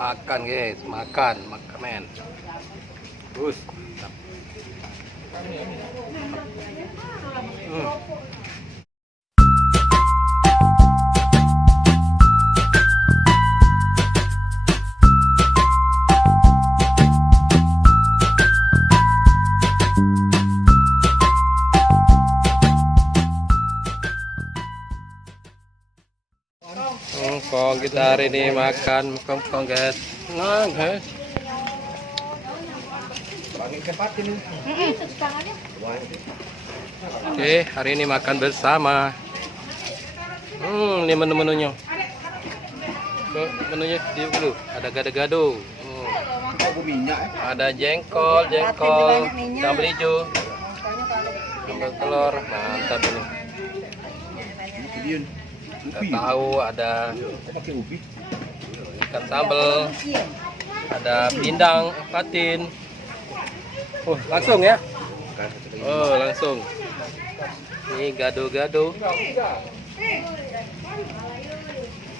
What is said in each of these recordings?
Makan guys, makan men. Terus. Kong kita hari ini makan kong guys. Nah guys. Oke, hari ini makan bersama. Ini menu-menunya. Menunya dulu. Ada gado-gado. Ada jengkol, sambal hijau, sambal telur, mantap ini. Tahu ada ikan sambal, ada pindang, patin. Oh, langsung ya? Oh, langsung. Ini gado-gado.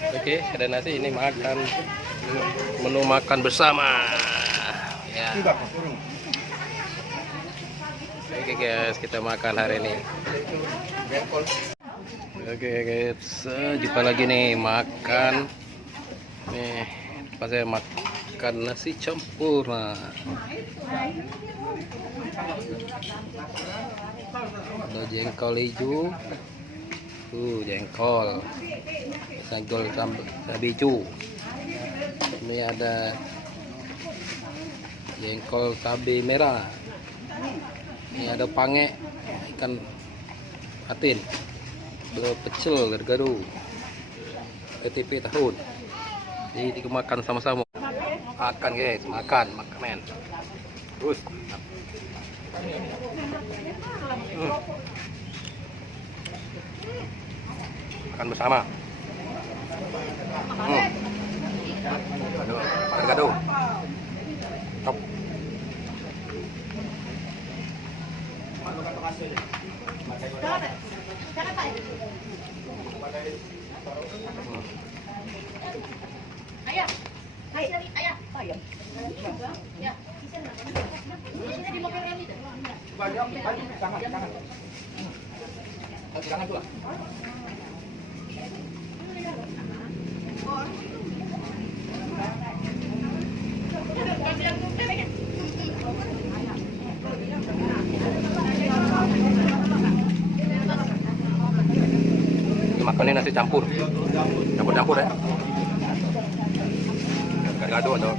Oke, ada nasi. Ini makan menu makan bersama. Ya. Oke guys, kita makan hari ini. Oke guys, jumpa lagi nih makan. Nih, pas saya makan nasi campur. Nah. Ada jengkol hijau. Jengkol. Sanggol sambal hijau. Ini ada jengkol cabai merah. Ini ada pange ikan patin. Ada pecel gado-gado, KTP tahun. Jadi kita makan sama-sama. Makan guys, makan men. Terus. Makan bersama. Gado-gado. Top. Makan ini nasi campur ya. Gado atau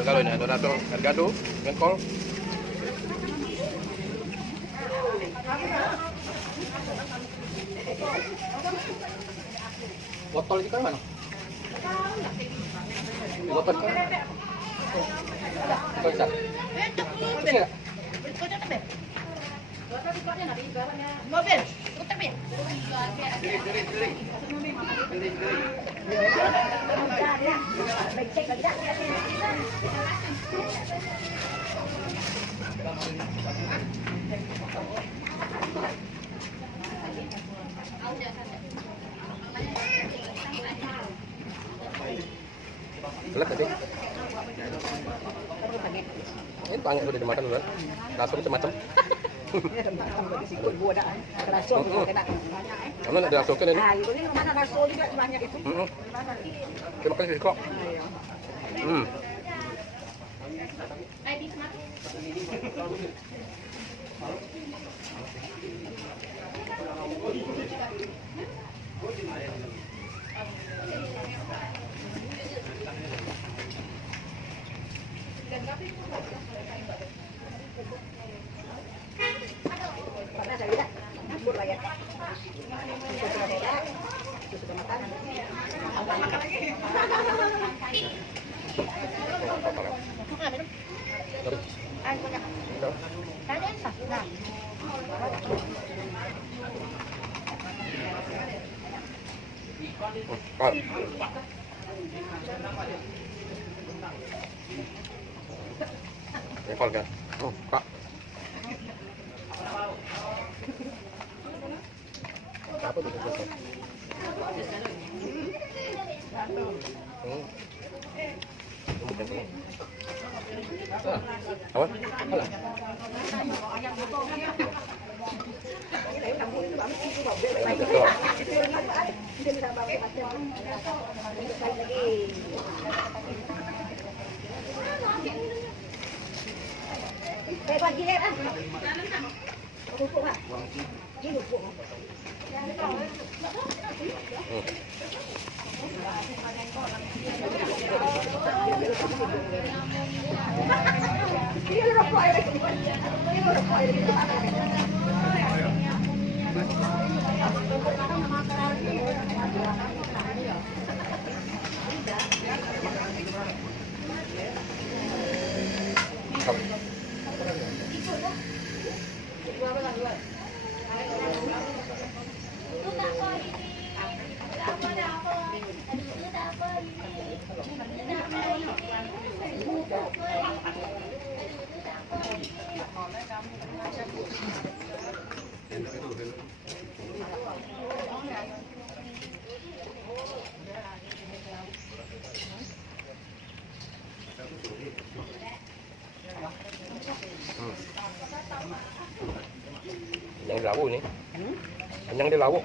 kalau ini ada gado, jengkol. Botol itu kan mana? Botol kan? Bisa. Penting nggak? Mobil, utami. Gelap tadi. Ini panggil udah dimakan dulu. Langsung macam-macam. Kamu ada rasukan ini? Nah, itu ini mana rasul juga banyak itu. Terima kasih kok. Level kan? Oh, Kak. Apa tuh? Apa? Yang di lawu ini. Yang di lawu.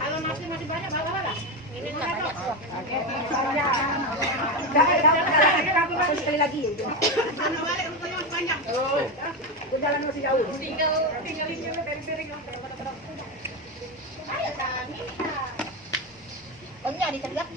Kalau masih banyak berapa? Ini banyak. Sekali lagi. Sana balik rupanya masih banyak. Oh, jalan masih jauh. Tinggalin dulu piring-piring. Ayo tani. Onnya dicegah.